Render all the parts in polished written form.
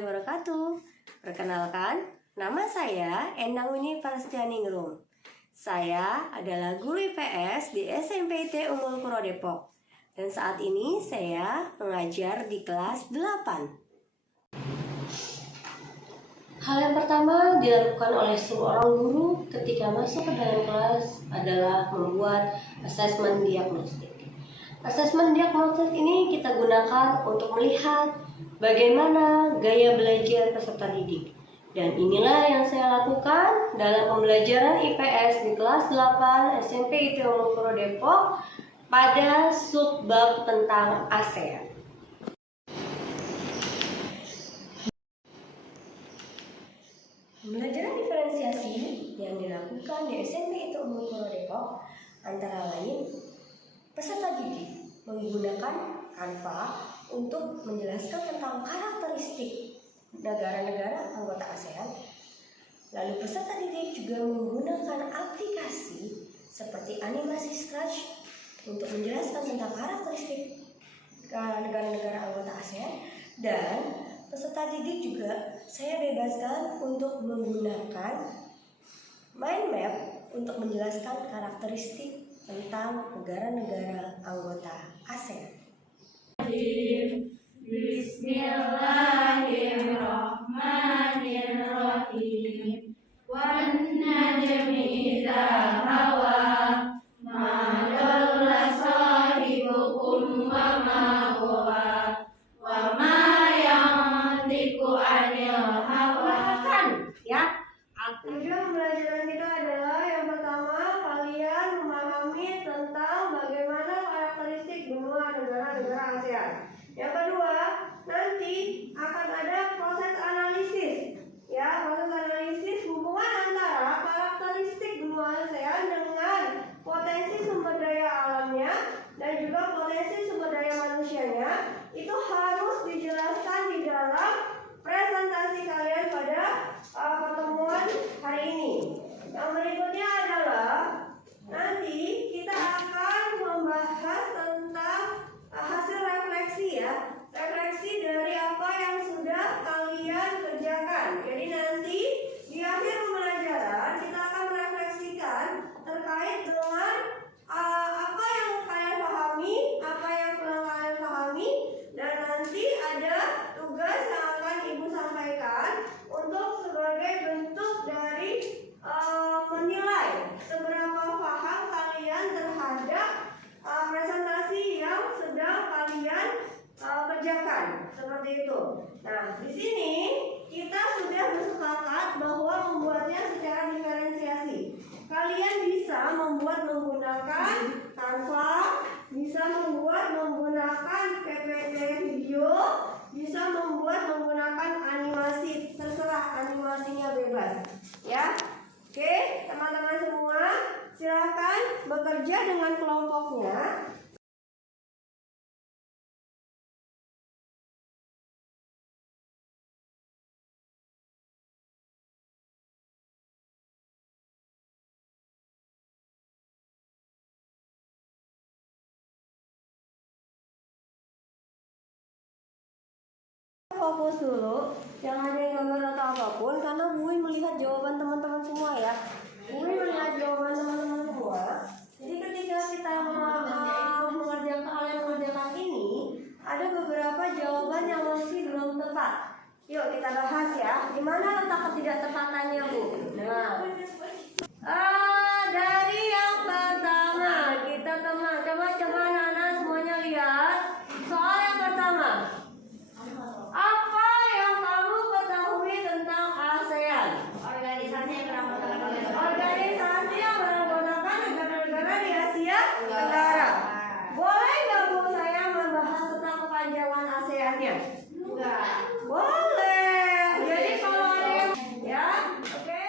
warahmatullahi wabarakatuh. Perkenalkan, nama saya Endang Winnie Prasetyaningrum. Saya adalah guru IPS di SMP IT Ummul Qura Depok. Dan saat ini saya mengajar di kelas 8. Hal yang pertama dilakukan oleh seorang guru ketika masuk ke dalam kelas adalah membuat asesmen diagnostik. Asesmen diagnostik ini kita gunakan untuk melihat bagaimana gaya belajar peserta didik. Dan inilah yang saya lakukan dalam pembelajaran IPS di kelas 8 SMP IT Ummul Qura Depok pada subbab tentang ASEAN. Pembelajaran diferensiasi yang dilakukan di SMP IT Ummul Qura Depok antara lain peserta didik menggunakan Canva untuk menjelaskan tentang karakteristik negara-negara anggota ASEAN. Lalu peserta didik juga menggunakan aplikasi seperti animasi Scratch untuk menjelaskan tentang karakteristik negara-negara anggota ASEAN. Dan peserta didik juga saya bebaskan untuk menggunakan mind map untuk menjelaskan karakteristik tentang negara-negara anggota ASEAN. Bismillahirrahmanirrahim. Wan najmi idza hawa ma dalla sahibukum wa ma huwa wa ma yantiqu anil hawa. Ya, tujuan pembelajaran kita adalah yang pertama, kalian memahami tentang bagaimana karakteristik benua negara-negara ASEAN. Yang kedua, nanti akan ada proses analisis. Ya, proses analisis hubungan antara karakteristik benua ASEAN dengan potensi sumber daya alamnya dan juga potensi sumber daya manusianya. Itu harus dijelaskan di dalam presentasi kalian pada pertemuan hari ini. Yang berikutnya adalah nanti kita akan membahas tentang hasil refleksi ya. Refleksi dari apa yang sudah kalian kerjakan. Jadi nanti di akhir pembelajaran kita akan merefleksikan terkait dengan apa yang kalian pahami, apa yang kurang kalian pahami, dan nanti ada tugas yang akan Ibu sampaikan untuk sebagai bentuk dari menilai seberapa paham kalian terhadap presentasi yang sedang kalian kerjakan, seperti itu. Nah, di sini kita sudah bersepakat bahwa membuatnya secara diferensiasi. Kalian bisa membuat menggunakan Canva, bisa membuat menggunakan PPT video, bisa membuat menggunakan animasi, terserah animasinya bebas. Ya, oke, teman-teman semua, silakan bekerja dengan kelompoknya. Fokus dulu, jangan ada yang gambar atau apapun, karena Bui melihat jawaban teman-teman semua ya. Bui melihat jawaban teman-teman semua. Jadi ketika kita mengerjakan ini, ada beberapa jawaban yang masih belum tepat. Yuk kita bahas ya. Di mana letak ketidaktepatannya, Bu? Nah, dari yang pertama kita coba anak-anak semuanya lihat soal yang pertama. Apa yang kamu ketahui tentang ASEAN? Organisasi yang beranggotakan negara-negara di Asia Tenggara. Boleh nggak Bu saya membahas tentang kepanjangan ASEAN-nya? Boleh. Jadi kalau ada yang ya, oke.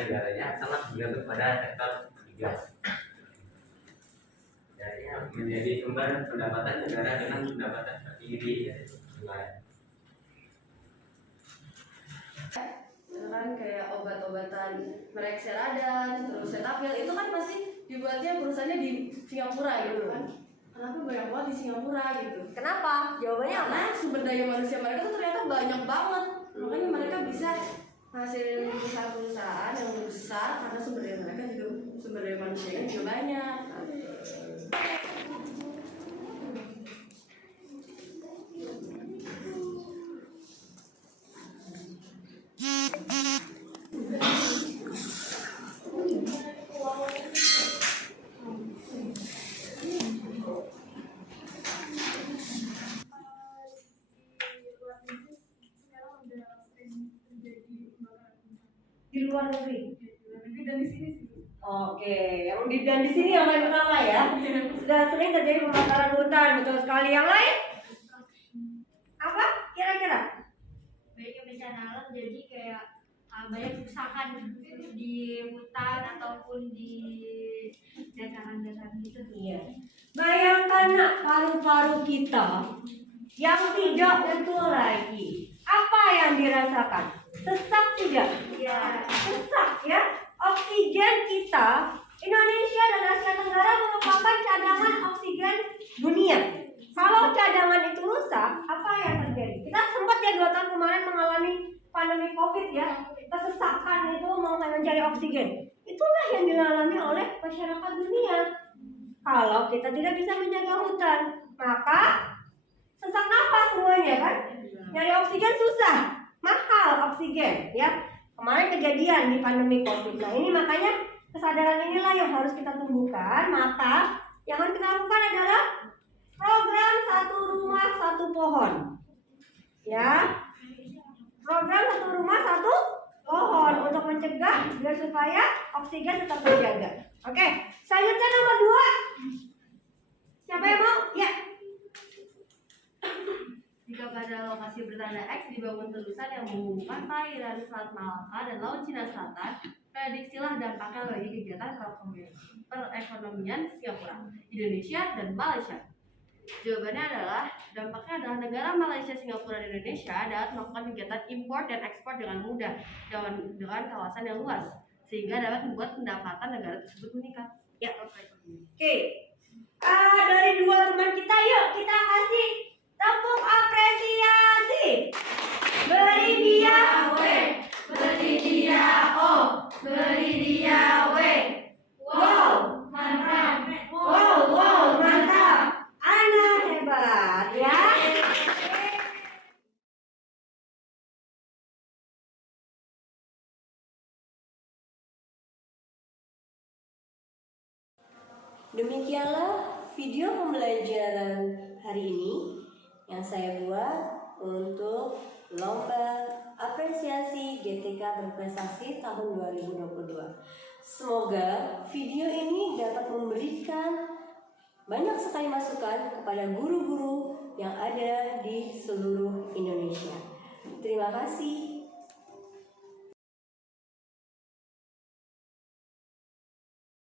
negaranya sangat bergantung pada sektor migas. Jadi menjadi sumber pendapatan negara dengan pendapatan tertinggi dari wilayah. Kan kayak obat-obatan Merexeladan, terus Cetaphil itu kan pasti dibuatnya perusahaannya di Singapura gitu kan. Kenapa banyak banget di Singapura gitu? Kenapa? Jawabannya apa? Karena sumber daya manusia mereka tuh ternyata banyak banget. Makanya mereka bisa hasil perusahaan-perusahaan yang besar karena sumber daya mereka juga, sumber daya manusianya juga banyak. Di luar negeri dan di sini sih. Oke, yang dan di sini yang paling utama ya. Sudah sering terjadi pembakaran hutan, betul sekali. Yang lain? Apa? Kira-kira? Banyak bencana alam, jadi kayak banyak kerusakan di hutan ataupun di dataran-dataran gitu. Iya. Bayangkan nak, paru-paru kita yang tidak utuh lagi. Apa yang dirasakan? Sesak tidak? Iya. Sesak ya. Oksigen kita, Indonesia dan Asia Tenggara merupakan cadangan oksigen dunia. Kalau cadangan itu rusak, apa yang terjadi? Kita sempat ya 2 tahun kemarin mengalami pandemi COVID ya. Kesesakan itu mencari oksigen. Itulah yang dialami oleh masyarakat dunia. Kalau kita tidak bisa menjaga hutan, maka sesak nafas semuanya kan. Nyari oksigen susah, mahal oksigen ya. Kemarin kejadian di pandemi COVID. Nah ini makanya kesadaran inilah yang harus kita tumbuhkan. Maka yang harus kita lakukan adalah program 1 rumah 1 pohon. Ya, program 1 rumah 1 pohon untuk mencegah biar supaya oksigen tetap terjaga. Oke, selanjutnya nomor 2. Siapa yang mau? Ya. Jika pada lokasi bertanda X dibangun terusan yang menghubungkan perairan Selat Malaka dan Laut Cina Selatan, prediksilah dampaknya bagi kegiatan perekonomian Singapura, Indonesia, dan Malaysia. Jawabannya adalah dampaknya adalah negara Malaysia, Singapura, dan Indonesia dapat melakukan kegiatan impor dan ekspor dengan mudah dengan kawasan yang luas, sehingga dapat membuat pendapatan negara tersebut meningkat. Ya, oke. Dari 2 teman kita, yuk kita kasih tepuk apresiasi. Beri dia W, beri dia O, beri dia W. Wow, mantap. Wow, mantap. Anak hebat ya. Demikianlah video pembelajaran hari ini yang saya buat untuk lomba apresiasi GTK berprestasi tahun 2022. Semoga video ini dapat memberikan banyak sekali masukan kepada guru-guru yang ada di seluruh Indonesia. Terima kasih.